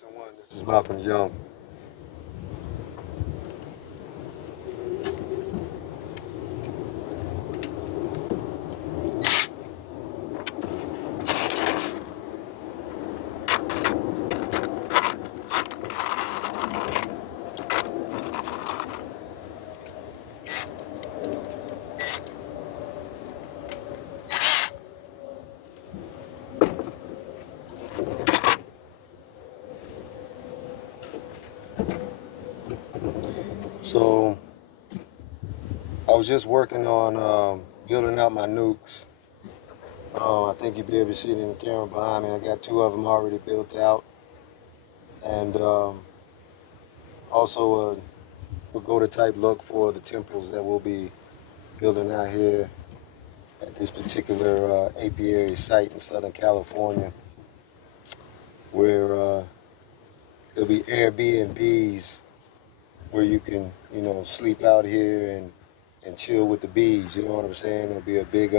someone. This is Malcolm Young. So I was just working on building out my nukes. I think you'll be able to see it in the camera behind me. I got 2 of them already built out, and also a pagoda type look for the temples that we'll be building out here at this particular apiary site in Southern California, where there'll be Airbnbs where you can, sleep out here and chill with the bees. You know what I'm saying? It'll be a big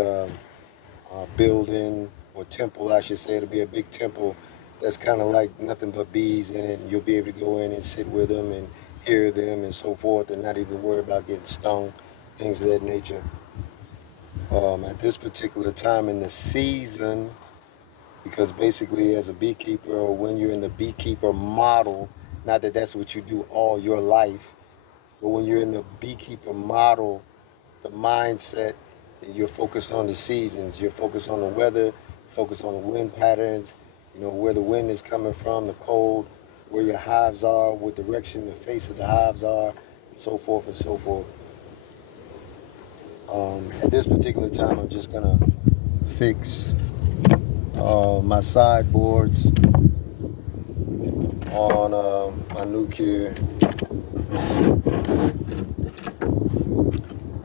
building, or temple, I should say. It'll be a big temple that's kind of like nothing but bees in it, and you'll be able to go in and sit with them and hear them and so forth, and not even worry about getting stung, things of that nature. At this particular time in the season, because basically as a beekeeper, or when you're in the beekeeper model, not that that's what you do all your life, but when you're in the beekeeper model, the mindset, you're focused on the seasons, you're focused on the weather, focused on the wind patterns, where the wind is coming from, the cold, where your hives are, what direction the face of the hives are, and so forth and so forth. At this particular time, I'm just gonna fix my sideboards on my Nuc here,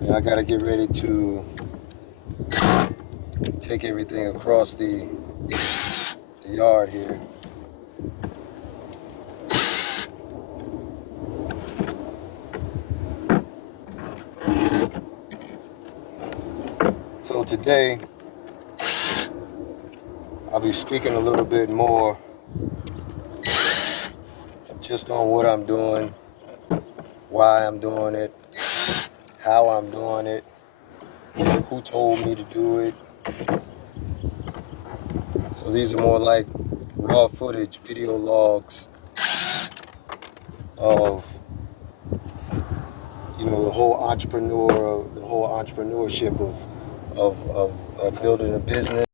and I gotta get ready to take everything across the yard here. So today I'll be speaking a little bit more just on what I'm doing, why I'm doing it, how I'm doing it, who told me to do it. So these are more like raw footage, video logs of the whole entrepreneurship of building a business.